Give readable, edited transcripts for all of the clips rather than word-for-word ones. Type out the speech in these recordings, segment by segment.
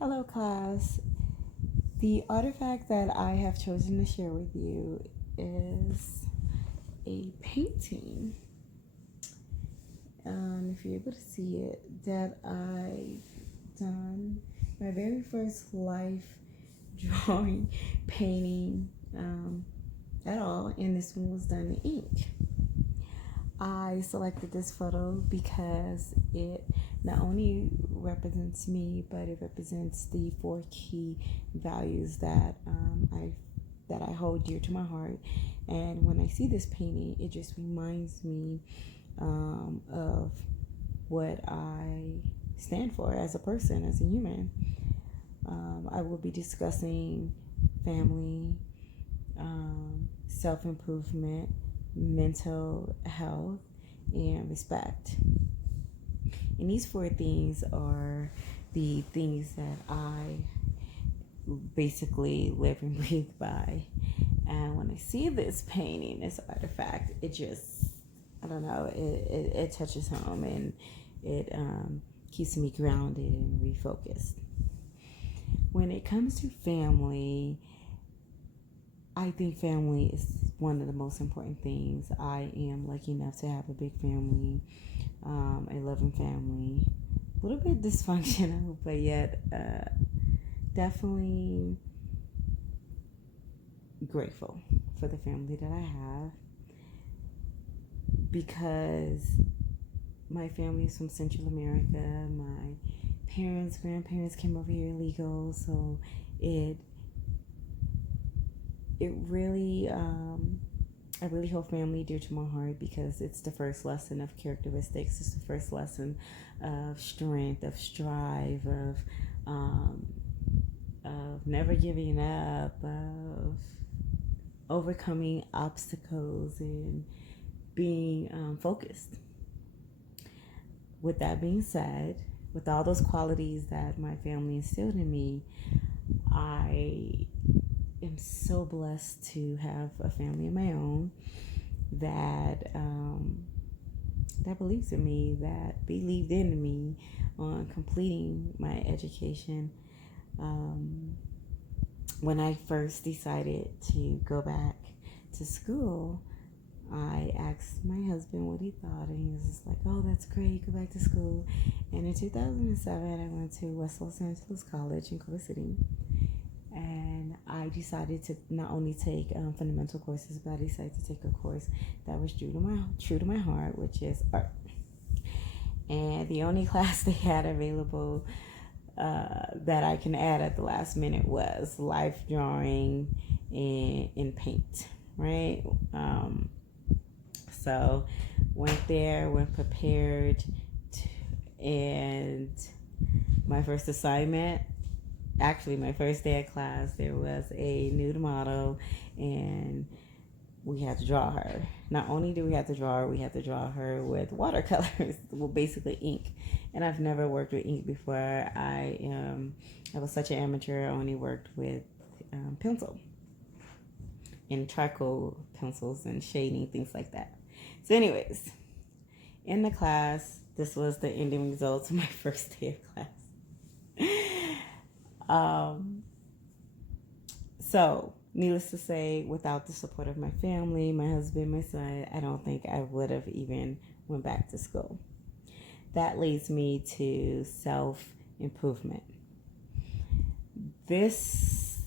Hello, class. The artifact that I have chosen to share with you is a painting. If you're able to see it, that I've done my very first life drawing, painting at all, and this one was done in ink. I selected this photo because it not only represents me, but it represents the four key values that I hold dear to my heart. And when I see this painting, it just reminds me of what I stand for as a person, as a human. I will be discussing family, self improvement, mental health, and respect. And these four things are the things that I basically live and breathe by. And when I see this painting, this artifact, it just, I don't know, it touches home, and it keeps me grounded and refocused. When it comes to family, I think family is one of the most important things. I am lucky enough to have a big family, a loving family, a little bit dysfunctional, but yet definitely grateful for the family that I have, because my family is from Central America. My grandparents came over here illegal, so it really I really hold family dear to my heart, because it's the first lesson of characteristics. It's the first lesson of strength, of strive, of never giving up, of overcoming obstacles, and being focused. With that being said, with all those qualities that my family instilled in me, I am so blessed to have a family of my own that that believes in me, that believed in me on completing my education. When I first decided to go back to school, I asked my husband what he thought, and he was just like, "Oh, that's great, go back to school." And in 2007, I went to West Los Angeles College in Culver City, and I decided to not only take fundamental courses, but I decided to take a course that was true to my heart, which is art. And the only class they had available that I can add at the last minute was life drawing in paint, right? So went there, went prepared, and my first assignment, actually my first day of class, there was a nude model, and we had to draw her. Not only do we have to draw her, we had to draw her with watercolors, well, basically ink. And I've never worked with ink before. I was such an amateur. I only worked with pencil and charcoal pencils and shading, things like that. So, anyways, in the class, this was the ending results of my first day of class. So, needless to say, without the support of my family, my husband, my son, I don't think I would have even went back to school. That leads me to self-improvement. Just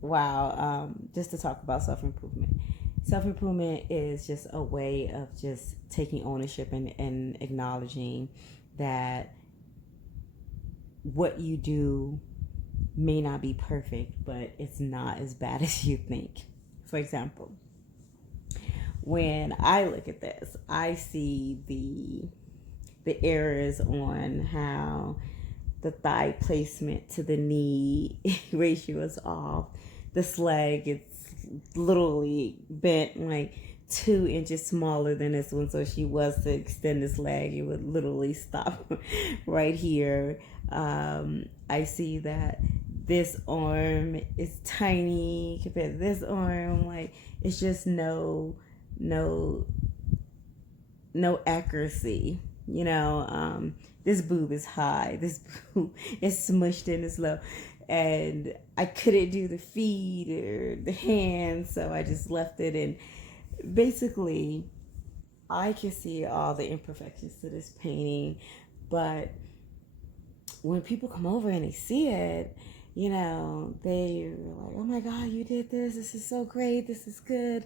to talk about self-improvement. Self-improvement is just a way of just taking ownership and acknowledging that what you do may not be perfect, but it's not as bad as you think. For example, when I look at this, I see the errors on how the thigh placement to the knee ratio is off. This leg, it's literally bent like 2 inches smaller than this one. So if she was to extend this leg, it would literally stop right here. I see that this arm is tiny compared to this arm. Like, it's just no accuracy This boob is high, this boob is smushed in, it's low, and I couldn't do the feet or the hands, so I just left it. And basically, I can see all the imperfections to this painting, but when people come over and they see it, they're like, "Oh my God, you did this! This is so great! This is good!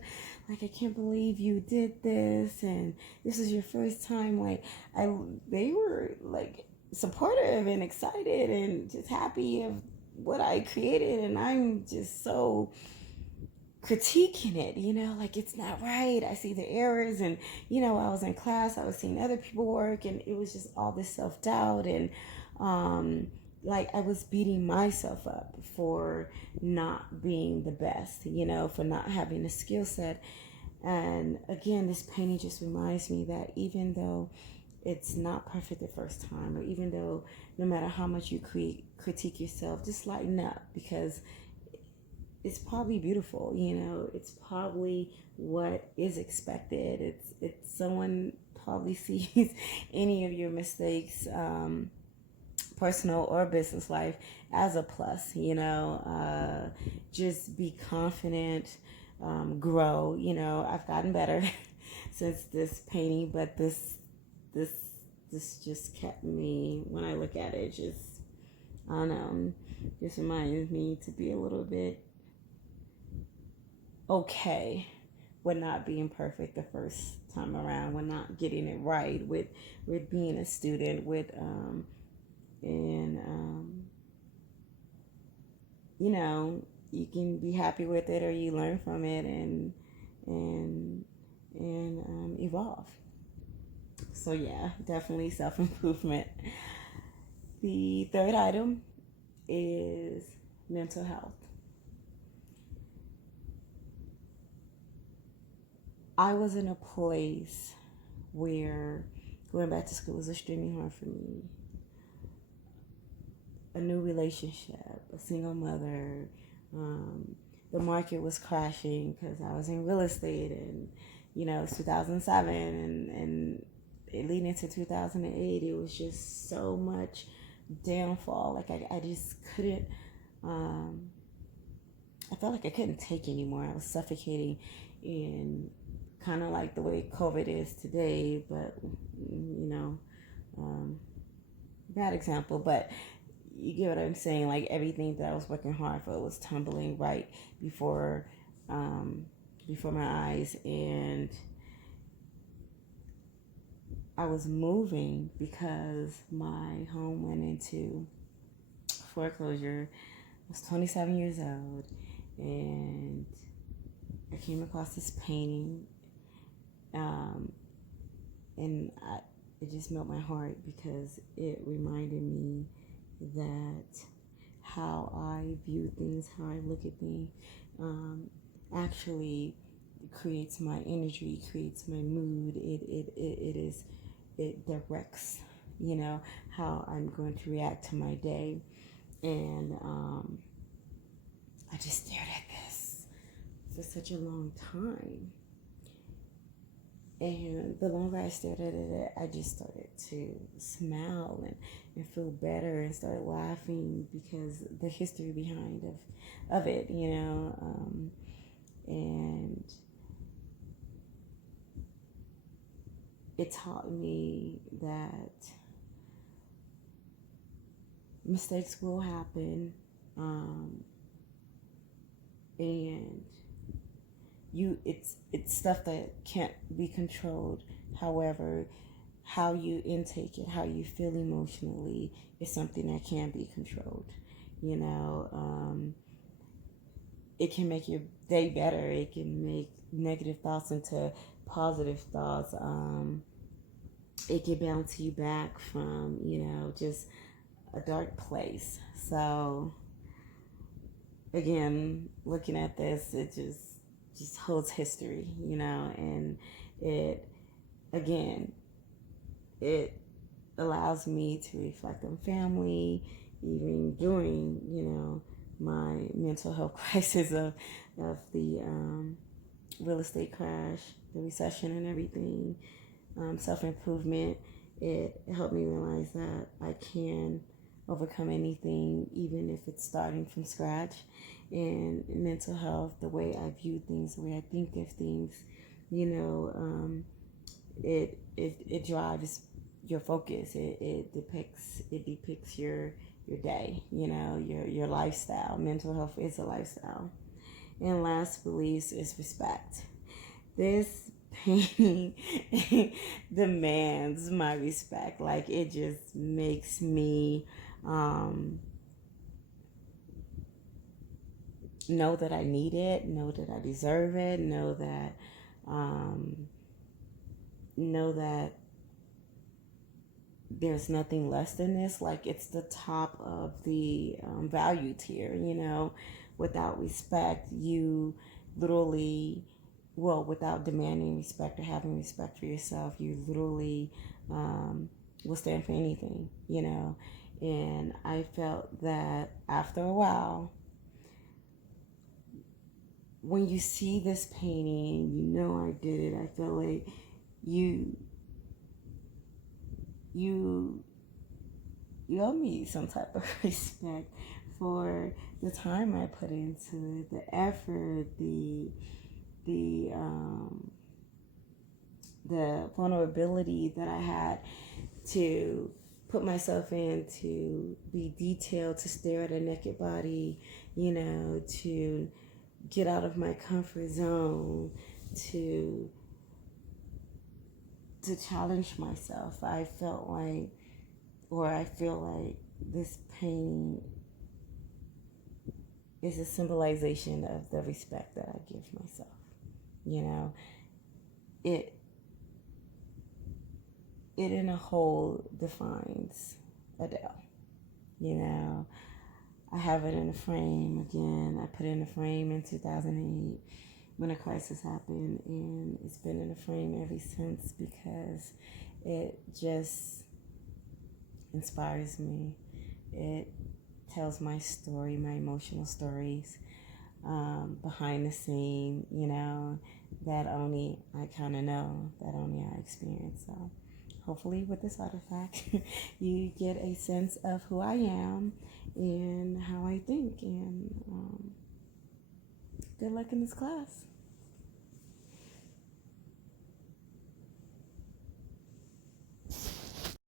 Like, I can't believe you did this, and this is your first time." They were like supportive and excited and just happy of what I created, and I'm just so critiquing it, like it's not right. I see the errors, and I was in class, I was seeing other people work, and it was just all this self-doubt, and like I was beating myself up for not being the best, for not having a skill set. And again, this painting just reminds me that even though it's not perfect the first time, or even though no matter how much you critique yourself, just lighten up, because it's probably beautiful. It's probably what is expected. It's someone probably sees any of your mistakes, personal or business life, as a plus. Just be confident, grow. I've gotten better since this painting, but this just kept me, when I look at it, just, I don't know, just reminds me to be a little bit okay with not being perfect the first time around, with not getting it right, with being a student, you can be happy with it, or you learn from it, and evolve. So yeah, definitely self-improvement. The third item is mental health. I was in a place where going back to school was extremely hard for me. A new relationship, a single mother. The market was crashing because I was in real estate, and it's 2007, and it leading into 2008. It was just so much downfall. Like I just couldn't. I felt like I couldn't take anymore. I was suffocating in kind of like the way COVID is today, but bad example, but you get what I'm saying. Like everything that I was working hard for was tumbling right before my eyes, and I was moving because my home went into foreclosure. I was 27 years old, and I came across this painting, and it just melted my heart because it reminded me that how I view things, how I look at things, actually creates my energy, creates my mood. It directs, how I'm going to react to my day. And I just stared at this for such a long time. And the longer I stared at it, I just started to smile and feel better and start laughing because the history behind of it, and it taught me that mistakes will happen, and it's stuff that can't be controlled. However, how you intake it, how you feel emotionally, is something that can be controlled. It can make your day better. It can make negative thoughts into positive thoughts. It can bounce you back from just a dark place. So again, looking at this, it just holds history, and it allows me to reflect on family, even during my mental health crisis of the real estate crash, the recession, and everything. Self-improvement it helped me realize that I can overcome anything, even if it's starting from scratch. And mental health, the way I view things, the way I think of things, you know, it drives your focus. It depicts your day, you know, your lifestyle. Mental health is a lifestyle. And last but least is respect. This painting demands my respect. Like, it just makes me know that I need it, know that I deserve it, um, know that there's nothing less than this. Like, it's the top of the value tier, you know. Without respect, you literally, well, without demanding respect or having respect for yourself, you literally will stand for anything, you know. And I felt that after a while, when you see this painting, you know I did it. I feel like you you you owe me some type of respect for the time I put into it, the effort, the um, the vulnerability that I had to put myself in, to be detailed, to stare at a naked body, you know, to get out of my comfort zone, to challenge myself. I felt like, or I feel like, this painting is a symbolization of the respect that I give myself. You know, it in a whole defines Adele. You know, I have it in a frame again. I put it in a frame in 2008 when a crisis happened, and it's been in a frame ever since because it just inspires me. It tells my story, my emotional stories, behind the scene, you know, that only I kind of know, that only I experience. So hopefully with this artifact, you get a sense of who I am and how I think. And good luck in this class.